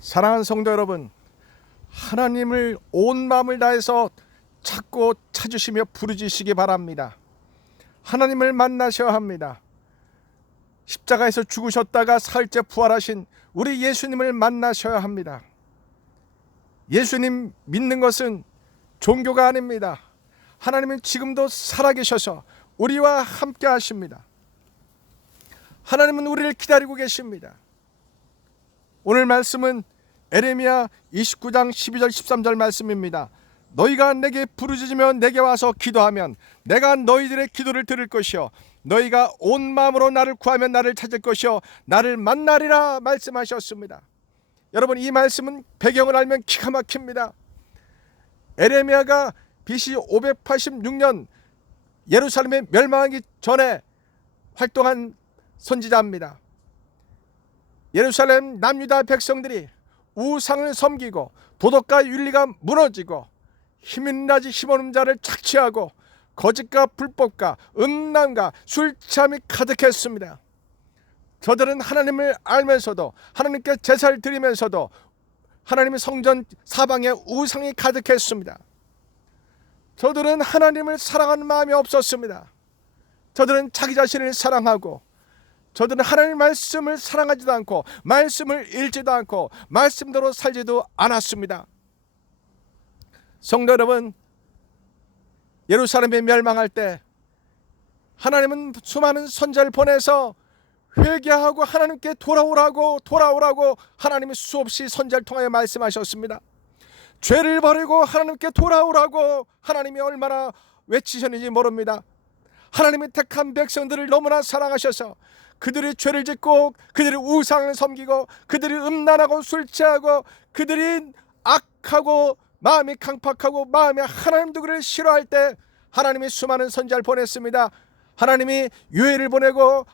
사랑하는 성도 여러분, 하나님을 온 마음을 다해서 찾고 찾으시며 부르짖으시기 바랍니다. 하나님을 만나셔야 합니다. 십자가에서 죽으셨다가 사흘째 부활하신 우리 예수님을 만나셔야 합니다. 예수님 믿는 것은 종교가 아닙니다. 하나님은 지금도 살아계셔서 우리와 함께 하십니다. 하나님은 우리를 기다리고 계십니다. 오늘 말씀은 에레미야 29장 12절 13절 말씀입니다. 너희가 내게 부르짖으며 내게 와서 기도하면 내가 너희들의 기도를 들을 것이요 너희가 온 마음으로 나를 구하면 나를 찾을 것이요 나를 만나리라 말씀하셨습니다. 여러분, 이 말씀은 배경을 알면 기가 막힙니다. 에레미야가 BC 586년 예루살렘에 멸망하기 전에 활동한 선지자입니다. 예루살렘 남유다 백성들이 우상을 섬기고 도덕과 윤리가 무너지고 힘있는 자지 힘없는 자를 착취하고 거짓과 불법과 음란과 술취함이 가득했습니다. 저들은 하나님을 알면서도 하나님께 제사를 드리면서도 하나님의 성전 사방에 우상이 가득했습니다. 저들은 하나님을 사랑하는 마음이 없었습니다. 저들은 자기 자신을 사랑하고 저들은 하나님의 말씀을 사랑하지도 않고 말씀을 읽지도 않고 말씀대로 살지도 않았습니다. 성도 여러분, 예루살렘이 멸망할 때 하나님은 수많은 선지자를 보내서 회개하고 하나님께 돌아오라고 하나님이 수없이 선지자를 통하여 말씀하셨습니다. 죄를 버리고 하나님께 돌아오라고 하나님이 얼마나 외치셨는지 모릅니다. 하나님이 택한 백성들을 너무나 사랑하셔서 그들이 죄를 짓고 그들이 우상을 섬기고 그들이 음란하고 술 취하고 그들이 악하고 마음이 강팍하고 마음이 하나님도 그를 싫어할 때 하나님이 수많은 선지자를 보냈습니다. 하나님이 요엘을 보내고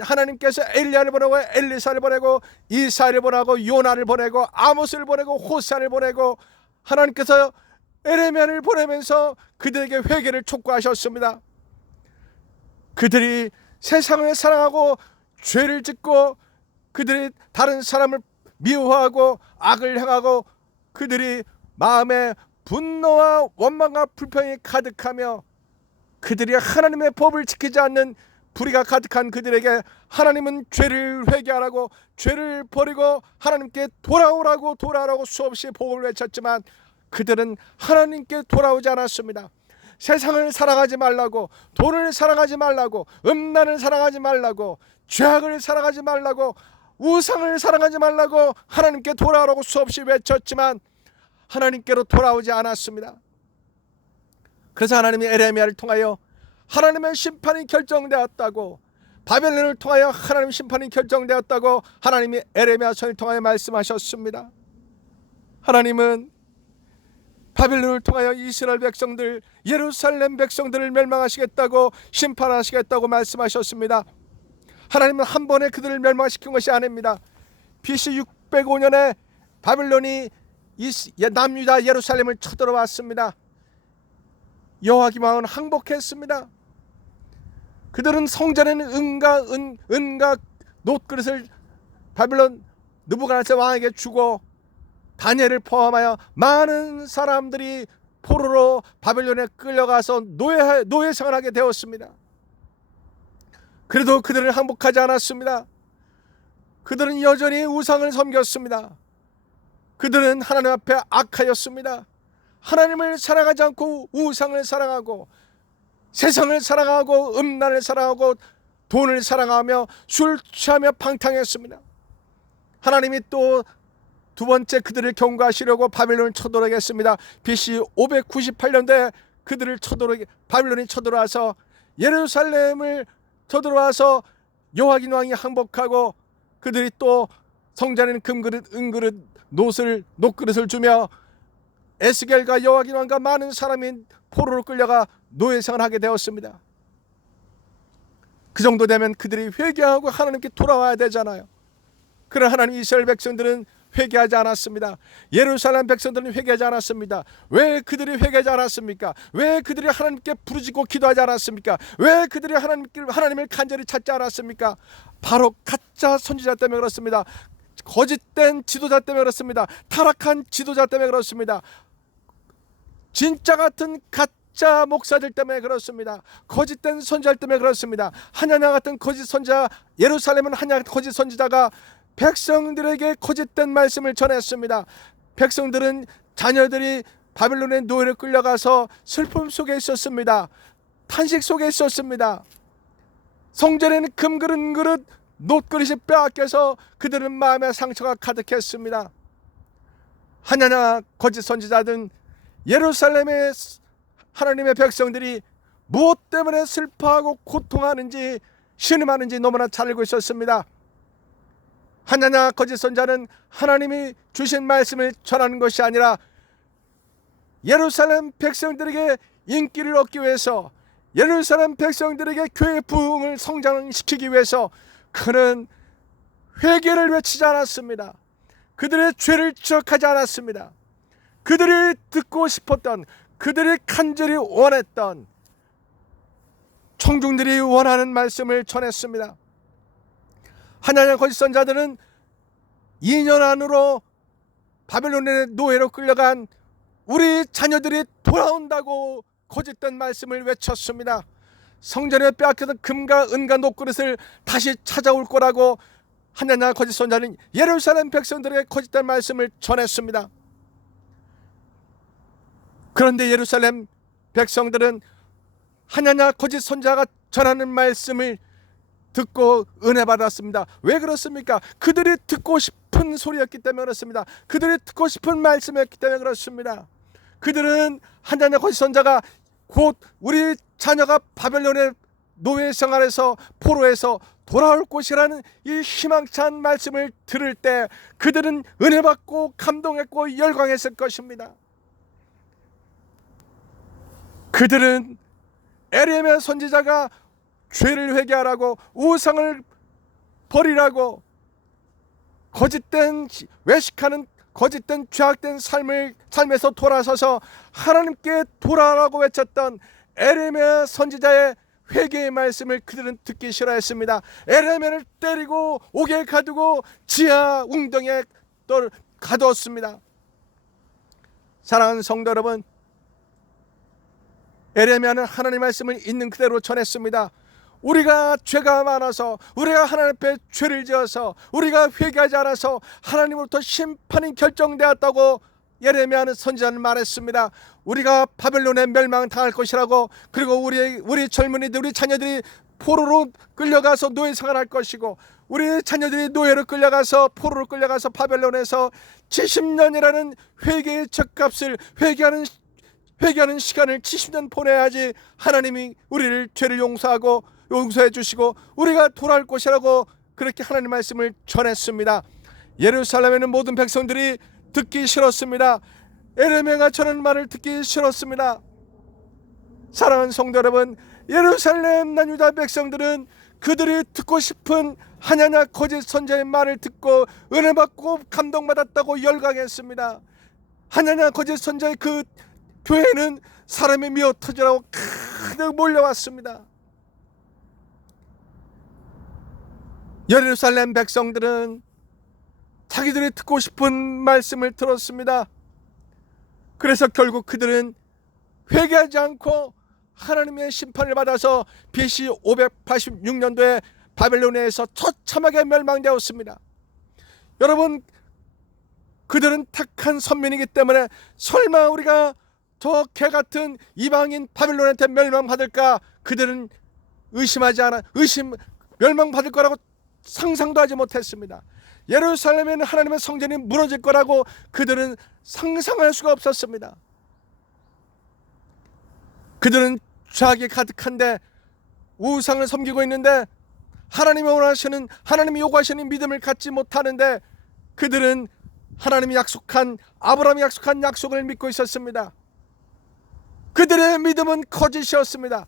하나님께서 엘리야를 보내고 엘리사를 보내고 이사야를 보내고 요나를 보내고 아모스를 보내고 호세아를 보내고 하나님께서 에레미야를 보내면서 그들에게 회개를 촉구하셨습니다. 그들이 세상을 사랑하고 죄를 짓고 그들이 다른 사람을 미워하고 악을 행하고 그들이 마음에 분노와 원망과 불평이 가득하며 그들이 하나님의 법을 지키지 않는 불의가 가득한 그들에게 하나님은 죄를 회개하라고 죄를 버리고 하나님께 돌아오라고 수없이 복음을 외쳤지만 그들은 하나님께 돌아오지 않았습니다. 세상을 사랑하지 말라고, 돈을 사랑하지 말라고, 음란을 사랑하지 말라고, 죄악을 사랑하지 말라고, 우상을 사랑하지 말라고 하나님께 돌아오라고 수없이 외쳤지만 하나님께로 돌아오지 않았습니다. 그래서 하나님이 에레미야를 통하여 하나님의 심판이 결정되었다고, 바벨론을 통하여 하나님의 심판이 결정되었다고 하나님이 에레미야 선을 통하여 말씀하셨습니다. 하나님은 바벨론을 통하여 이스라엘 백성들, 예루살렘 백성들을 멸망하시겠다고 심판하시겠다고 말씀하셨습니다. 하나님은 한 번에 그들을 멸망시킨 것이 아닙니다. BC 605년에 바벨론이 남유다 예루살렘을 쳐들어왔습니다. 여호와김 왕은 항복했습니다. 그들은 성전에는 은과 놋그릇을 바벨론 느부갓네살 왕에게 주고 다니엘을 포함하여 많은 사람들이 포로로 바벨론에 끌려가서 노예 생활하게 되었습니다. 그래도 그들은 항복하지 않았습니다. 그들은 여전히 우상을 섬겼습니다. 그들은 하나님 앞에 악하였습니다. 하나님을 사랑하지 않고 우상을 사랑하고 세상을 사랑하고 음란을 사랑하고 돈을 사랑하며 술 취하며 방탕했습니다. 하나님이 또 두 번째 그들을 경고하시려고 바벨론을 쳐들어오겠습니다. BC 598년도에 그들을 바벨론이 쳐들어와서 예루살렘을 쳐들어와서 여호와긴 왕이 항복하고 그들이 또 성전에는 금그릇, 은그릇, 놋그릇을 주며 에스겔과 여호와긴 왕과 많은 사람이 포로로 끌려가 노예생활을 하게 되었습니다. 그 정도 되면 그들이 회개하고 하나님께 돌아와야 되잖아요. 그러나 하나님 이스라엘 백성들은 회개하지 않았습니다. 예루살렘 백성들은 회개하지 않았습니다. 왜 그들이 회개하지 않았습니까? 왜 그들이 하나님께 부르짖고 기도하지 않았습니까? 왜 그들이 하나님을 간절히 찾지 않았습니까? 바로 가짜 선지자 때문에 그렇습니다. 거짓된 지도자 때문에 그렇습니다. 타락한 지도자 때문에 그렇습니다. 진짜 같은 가짜 목사들 때문에 그렇습니다. 거짓된 선지자 때문에 그렇습니다. 하냐냐 같은 거짓 선지자, 예루살렘은 하냐 거짓 선지자가 백성들에게 거짓된 말씀을 전했습니다. 백성들은, 자녀들이 바벨론의 노예로 끌려가서 슬픔 속에 있었습니다. 탄식 속에 있었습니다. 성전에는 금그릇 놋그릇이 빼앗겨서 그들은 마음의 상처가 가득했습니다. 하냐냐 거짓 선지자든 예루살렘의 하나님의 백성들이 무엇 때문에 슬퍼하고 고통하는지 신음하는지 너무나 잘 알고 있었습니다. 하냐냐 거짓 선지자는 하나님이 주신 말씀을 전하는 것이 아니라 예루살렘 백성들에게 인기를 얻기 위해서, 예루살렘 백성들에게 교회 부흥을 성장시키기 위해서 그는 회개를 외치지 않았습니다. 그들의 죄를 지적하지 않았습니다. 그들이 듣고 싶었던, 그들이 간절히 원했던, 청중들이 원하는 말씀을 전했습니다. 하나냐 거짓 선지자들은 2년 안으로 바벨론의 노예로 끌려간 우리 자녀들이 돌아온다고 거짓된 말씀을 외쳤습니다. 성전에 빼앗겼던 금과 은과 놋그릇을 다시 찾아올 거라고 하냐냐 거짓 선지자는 예루살렘 백성들에게 거짓된 말씀을 전했습니다. 그런데 예루살렘 백성들은 하냐냐 거짓 선지자가 전하는 말씀을 듣고 은혜 받았습니다. 왜 그렇습니까? 그들이 듣고 싶은 소리였기 때문에 그렇습니다. 그들이 듣고 싶은 말씀이었기 때문에 그렇습니다. 그들은 하냐냐 거짓 선지자가 곧 우리 자녀가 바벨론의 노예 생활에서, 포로에서 돌아올 곳이라는 이 희망찬 말씀을 들을 때 그들은 은혜 받고 감동했고 열광했을 것입니다. 그들은 에레미야 선지자가 죄를 회개하라고, 우상을 버리라고, 거짓된 외식하는 거짓된 죄악된 삶에서 돌아서서 하나님께 돌아오라고 외쳤던 에레미야 선지자의 회개의 말씀을 그들은 듣기 싫어했습니다. 에레미야를 때리고 옥에 가두고 지하 웅덩이에 가두었습니다. 사랑하는 성도 여러분, 에레미야는 하나님의 말씀을 있는 그대로 전했습니다. 우리가 죄가 많아서, 우리가 하나님 앞에 죄를 지어서, 우리가 회개하지 않아서 하나님으로부터 심판이 결정되었다고 예레미야는 선지자는 말했습니다. 우리가 바벨론에 멸망당할 것이라고, 그리고 우리 젊은이들, 우리 자녀들이 포로로 끌려가서 노예 생활할 것이고, 우리 자녀들이 노예로 끌려가서, 포로로 끌려가서 바벨론에서 70년이라는 회개의 죗값을, 회개하는 시간을 70년 보내야지 하나님이 우리를 죄를 용서해 주시고 우리가 돌아올 것이라고 그렇게 하나님 말씀을 전했습니다. 예루살렘에는 모든 백성들이 듣기 싫었습니다. 에레미야가 전하는 말을 듣기 싫었습니다. 사랑하는 성도 여러분, 예루살렘 난 유다 백성들은 그들이 듣고 싶은 하냐냐 거짓 선지자의 말을 듣고 은혜 받고 감동받았다고 열광했습니다. 하냐냐 거짓 선지자의 그 교회는 사람이 미어 터지라고 가득 몰려왔습니다. 예루살렘 백성들은 자기들이 듣고 싶은 말씀을 들었습니다. 그래서 결국 그들은 회개하지 않고 하나님의 심판을 받아서 BC 586년도에 바벨론에서 처참하게 멸망되었습니다. 여러분, 그들은 택한 선민이기 때문에 설마 우리가 저 개같은 이방인 바벨론한테 멸망받을까, 그들은 멸망받을 거라고 상상도 하지 못했습니다. 예루살렘에는 하나님의 성전이 무너질 거라고 그들은 상상할 수가 없었습니다. 그들은 죄악이 가득한데, 우상을 섬기고 있는데, 하나님이 원하시는, 하나님이 요구하시는 믿음을 갖지 못하는데, 그들은 하나님이 약속한, 아브라함이 약속한 약속을 믿고 있었습니다. 그들의 믿음은 거짓이었습니다.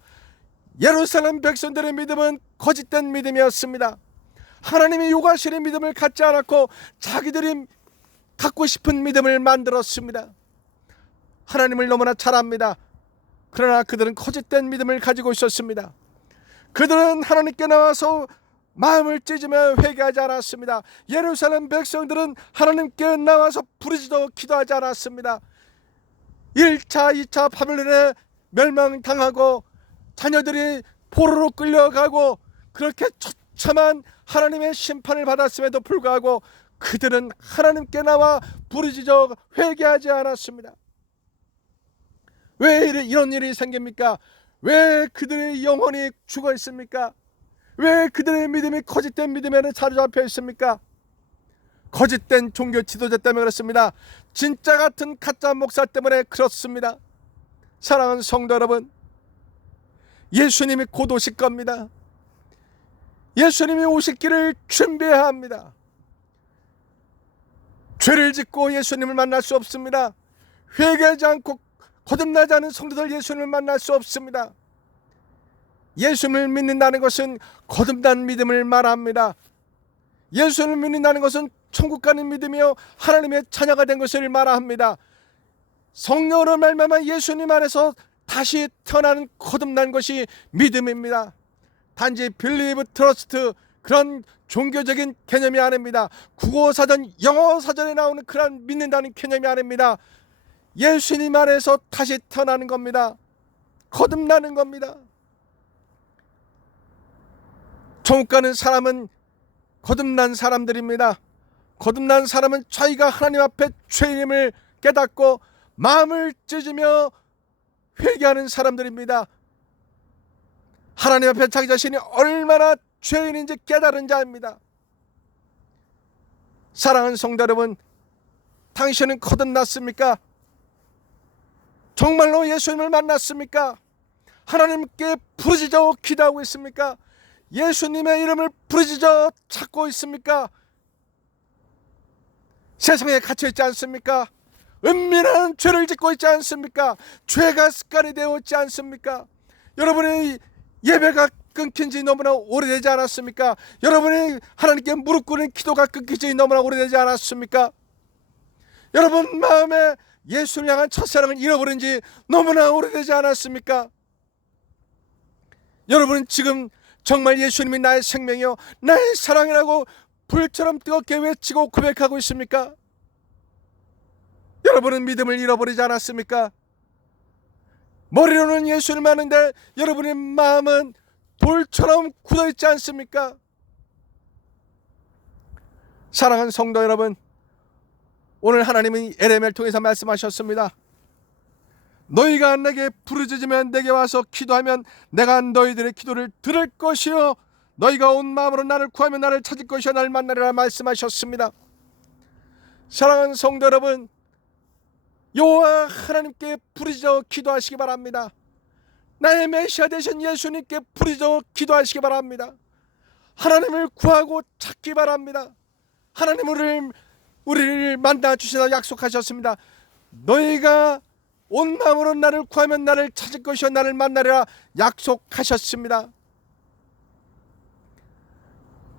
예루살렘 백성들의 믿음은 거짓된 믿음이었습니다. 하나님이 요구하시는 믿음을 갖지 않았고 자기들이 갖고 싶은 믿음을 만들었습니다. 하나님을 너무나 잘 압니다. 그러나 그들은 거짓된 믿음을 가지고 있었습니다. 그들은 하나님께 나와서 마음을 찢으며 회개하지 않았습니다. 예루살렘 백성들은 하나님께 나와서 부르짖어 기도하지 않았습니다. 1차 2차 바벨론에 멸망당하고 자녀들이 포로로 끌려가고 그렇게 처참한 하나님의 심판을 받았음에도 불구하고 그들은 하나님께 나와 부르짖어 회개하지 않았습니다. 왜 이런 일이 생깁니까? 왜 그들의 영혼이 죽어 있습니까? 왜 그들의 믿음이 거짓된 믿음에는 사로잡혀 있습니까? 거짓된 종교 지도자 때문에 그렇습니다. 진짜 같은 가짜 목사 때문에 그렇습니다. 사랑하는 성도 여러분, 예수님이 곧 오실 겁니다. 예수님이 오실 길을 준비해야 합니다. 죄를 짓고 예수님을 만날 수 없습니다. 회개하지 않고 거듭나지 않은 성도들 예수님을 만날 수 없습니다. 예수님을 믿는다는 것은 거듭난 믿음을 말합니다. 예수님을 믿는다는 것은 천국 가는 믿음이요 하나님의 자녀가 된 것을 말합니다. 성령으로 말미암아 예수님 안에서 다시 태어나는 거듭난 것이 믿음입니다. 단지 believe, trust 그런 종교적인 개념이 아닙니다. 국어사전, 영어사전에 나오는 그런 믿는다는 개념이 아닙니다. 예수님 안에서 다시 태어나는 겁니다. 거듭나는 겁니다. 천국 가는 사람은 거듭난 사람들입니다. 거듭난 사람은 자기가 하나님 앞에 죄인임을 깨닫고 마음을 찢으며 회개하는 사람들입니다. 하나님 앞에 자기 자신이 얼마나 죄인인지 깨달은 자입니다. 사랑하는 성도 여러분, 당신은 거듭났습니까? 정말로 예수님을 만났습니까? 하나님께 부르짖어 기도하고 있습니까? 예수님의 이름을 부르짖어 찾고 있습니까? 세상에 갇혀있지 않습니까? 은밀한 죄를 짓고 있지 않습니까? 죄가 습관이 되어 있지 않습니까? 여러분의 예배가 끊긴 지 너무나 오래되지 않았습니까? 여러분이 하나님께 무릎 꿇는 기도가 끊긴 지 너무나 오래되지 않았습니까? 여러분 마음에 예수를 향한 첫사랑을 잃어버린 지 너무나 오래되지 않았습니까? 여러분은 지금 정말 예수님이 나의 생명이요 나의 사랑이라고 불처럼 뜨겁게 외치고 고백하고 있습니까? 여러분은 믿음을 잃어버리지 않았습니까? 머리로는 예수를 아는데 여러분의 마음은 돌처럼 굳어있지 않습니까? 사랑하는 성도 여러분, 오늘 하나님은 에레미야를 통해서 말씀하셨습니다. 너희가 내게 부르짖으면 내게 와서 기도하면 내가 너희들의 기도를 들을 것이요 너희가 온 마음으로 나를 구하면 나를 찾을 것이요 나를 만나리라 말씀하셨습니다. 사랑하는 성도 여러분, 여호와 하나님께 부르짖어 기도하시기 바랍니다. 나의 메시아 되신 예수님께 부르짖어 기도하시기 바랍니다. 하나님을 구하고 찾기 바랍니다. 하나님은 우리를 만나 주시다 약속하셨습니다. 너희가 온 마음으로 나를 구하면 나를 찾을 것이요 나를 만나리라 약속하셨습니다.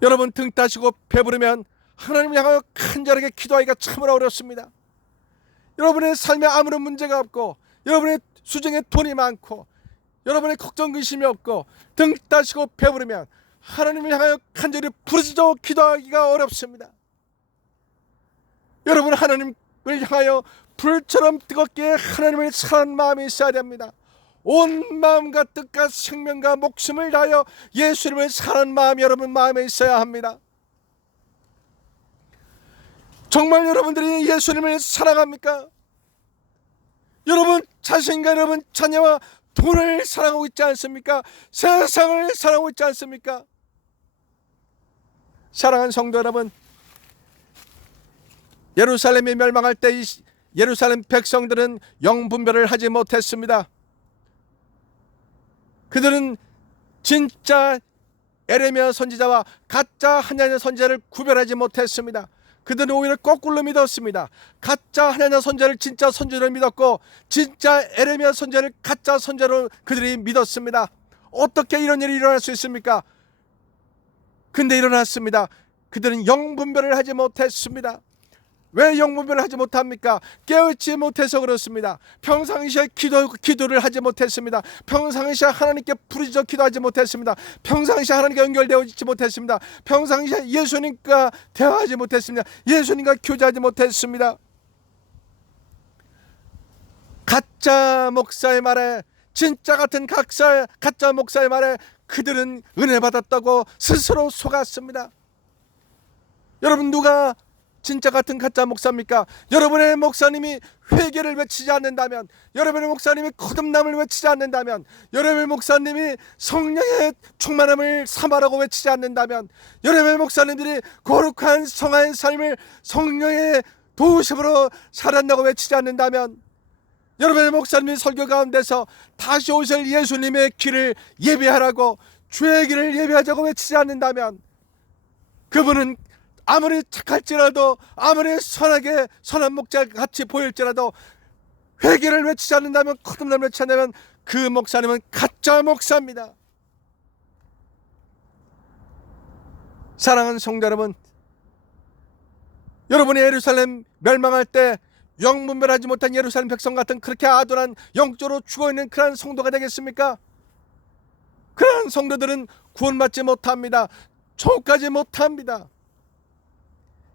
여러분 등 따시고 배부르면 하나님을 향하여 간절하게 기도하기가 참으로 어렵습니다. 여러분의 삶에 아무런 문제가 없고 여러분의 수중에 돈이 많고 여러분의 걱정 근심이 없고 등 따시고 배부르면 하나님을 향하여 간절히 부르짖어 기도하기가 어렵습니다. 여러분 하나님을 향하여 불처럼 뜨겁게 하나님을 사랑하는 마음이 있어야 됩니다. 온 마음과 뜻과 생명과 목숨을 다하여 예수님을 사랑하는 마음이 여러분 마음에 있어야 합니다. 정말 여러분들이 예수님을 사랑합니까? 여러분 자신과 여러분 자녀와 돈을 사랑하고 있지 않습니까? 세상을 사랑하고 있지 않습니까? 사랑하는 성도 여러분, 예루살렘이 멸망할 때 이 예루살렘 백성들은 영분별을 하지 못했습니다. 그들은 진짜 에레미야 선지자와 가짜 하나냐 선지자를 구별하지 못했습니다. 그들은 오히려 거꾸로 믿었습니다. 가짜 하나냐 선지자를 진짜 선지자로 믿었고 진짜 에레미야 선지자를 가짜 선지자로 그들이 믿었습니다. 어떻게 이런 일이 일어날 수 있습니까? 근데 일어났습니다. 그들은 영분별을 하지 못했습니다. 왜 영분별을 하지 못합니까? 깨어있지 못해서 그렇습니다. 평상시에 기도를 하지 못했습니다. 평상시에 하나님께 부르짖어 기도하지 못했습니다. 평상시에 하나님께 연결되어 있지 못했습니다. 평상시에 예수님과 대화하지 못했습니다. 예수님과 교제하지 못했습니다. 가짜 목사의 말에, 진짜 같은 가짜 목사의 말에 그들은 은혜 받았다고 스스로 속았습니다. 여러분, 누가 진짜 같은 가짜 목사입니까? 여러분의 목사님이 회개를 외치지 않는다면, 여러분의 목사님이 거듭남을 외치지 않는다면, 여러분의 목사님이 성령의 충만함을 삼아라고 외치지 않는다면, 여러분의 목사님들이 거룩한 성화의 삶을 성령의 도우심으로 살았다고 외치지 않는다면, 여러분의 목사님이 설교 가운데서 다시 오실 예수님의 길을 예배하라고, 주의 길을 예배하자고 외치지 않는다면, 그분은 아무리 착할지라도, 아무리 선한 목자 같이 보일지라도 회개를 외치지 않는다면, 거듭남을 외치지 않는다면 그 목사님은 가짜 목사입니다. 사랑하는 성도 여러분, 여러분이 예루살렘 멸망할 때 영분별하지 못한 예루살렘 백성 같은 그렇게 아둔한 영적으로 죽어있는 그러한 성도가 되겠습니까? 그러한 성도들은 구원받지 못합니다. 천국까지 못합니다.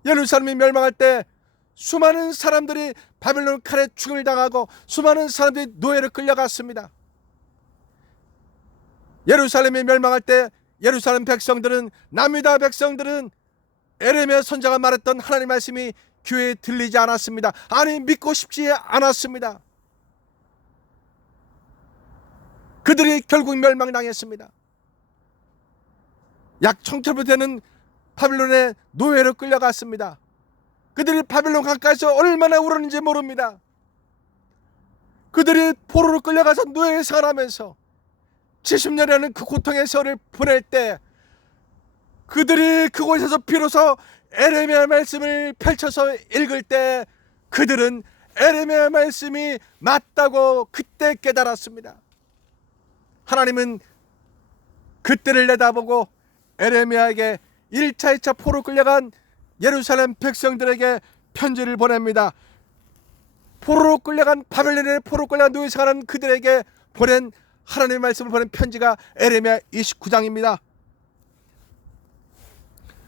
예루살렘이 멸망할 때 수많은 사람들이 바벨론 칼에 죽음을 당하고 수많은 사람들이 노예로 끌려갔습니다. 예루살렘이 멸망할 때 예루살렘 백성들은, 남유다 백성들은 에레미야 선지자가 말했던 하나님의 말씀이 귀에 들리지 않았습니다. 아니, 믿고 싶지 않았습니다. 그들이 결국 멸망당했습니다. 약 1000km 되는 바벨론의 노예로 끌려갔습니다. 그들이 바벨론 강가에서 얼마나 울었는지 모릅니다. 그들이 포로로 끌려가서 노예 생활하면서 70년이라는 그 고통의 세월을 보낼 때, 그들이 그곳에서 비로소 에레미야 말씀을 펼쳐서 읽을 때 그들은 에레미야 말씀이 맞다고 그때 깨달았습니다. 하나님은 그때를 내다보고 에레미야에게 1차 2차 포로 끌려간 예루살렘 백성들에게 편지를 보냅니다. 포로로 끌려간, 바벨론의 포로 끌려간 노예 생활하는 그들에게 보낸 하나님의 말씀을 보낸 편지가 에레미야 29장입니다.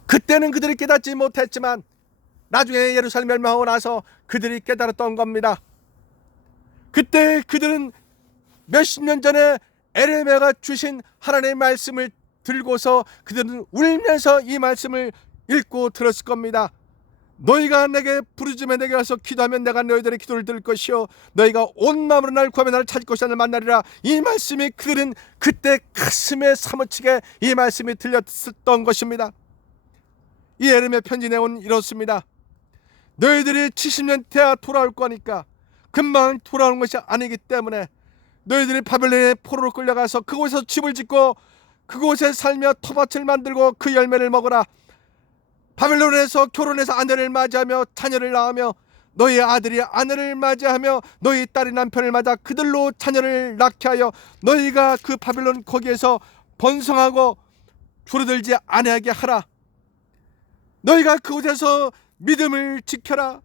그때는 그들이 깨닫지 못했지만 나중에 예루살렘 멸망하고 나서 그들이 깨달았던 겁니다. 그때 그들은 몇십 년 전에 에레미야가 주신 하나님의 말씀을 들고서 그들은 울면서 이 말씀을 읽고 들었을 겁니다. 너희가 내게 부르짖으면 내게 와서 기도하면 내가 너희들의 기도를 들을 것이요 너희가 온 마음으로 나를 구하면 나를 찾을 것이라 나를 만나리라. 이 말씀이 그들은 그때 가슴에 사무치게 이 말씀이 들렸던 것입니다. 이 에레미야 편지 내용은 이렇습니다. 너희들이 70년 돼야 돌아올 거니까 금방 돌아오는 것이 아니기 때문에 너희들이 바벨론의 포로로 끌려가서 그곳에서 집을 짓고 그곳에 살며 토밭을 만들고 그 열매를 먹어라. 바벨론에서 결혼해서 아내를 맞이하며 자녀를 낳으며 너희 아들이 아내를 맞이하며 너희 딸이 남편을 맞아 그들로 자녀를 낳게 하여 너희가 그 바벨론 거기에서 번성하고 줄어들지 아니하게 하라. 너희가 그곳에서 믿음을 지켜라.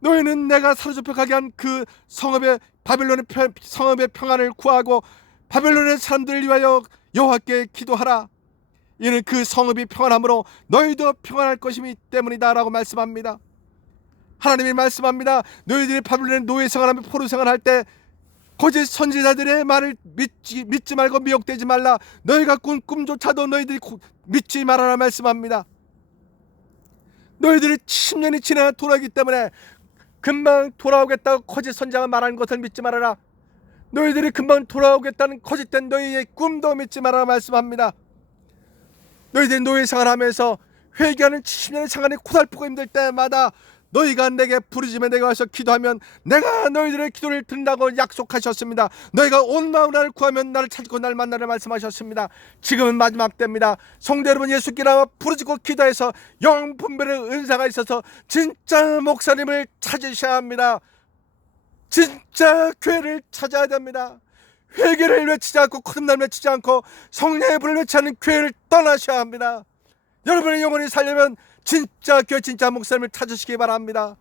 너희는 내가 사로잡혀 가게 한 그 성읍의 바벨론의 성읍의 평안을 구하고 바벨론의 사람들을 위하여 여호와께 기도하라. 이는 그 성읍이 평안함으로 너희도 평안할 것이기 때문이다 라고 말씀합니다. 하나님이 말씀합니다. 너희들이 바벨론의 노예 생활하며 포로 생활할 때 거짓 선지자들의 말을 믿지 말고 미혹되지 말라. 너희가 꾼 꿈조차도 너희들이 믿지 말아라 말씀합니다. 너희들이 10년이 지나 돌아오기 때문에 금방 돌아오겠다고 거짓 선지자가 말하는 것을 믿지 말아라. 너희들이 금방 돌아오겠다는 거짓된 너희의 꿈도 믿지 말아라 말씀합니다. 너희들이 노예 생활하면서 회개하는 70년의 생활이 고달프고 힘들 때마다 너희가 내게 부르짖으면 내가 와서 기도하면 내가 너희들의 기도를 듣는다고 약속하셨습니다. 너희가 온 마음으로 나를 구하면 나를 찾고 나를 만나라 말씀하셨습니다. 지금은 마지막 때입니다. 성도 여러분, 예수께 나와 부르짖고 기도해서 영 분별의 은사가 있어서 진짜 목사님을 찾으셔야 합니다. 진짜 교회를 찾아야 됩니다. 회개를 외치지 않고 거듭남을 외치지 않고 성령의 불을 외치는 교회를 떠나셔야 합니다. 여러분의 영혼이 살려면 진짜 교회 진짜 목사님을 찾으시기 바랍니다.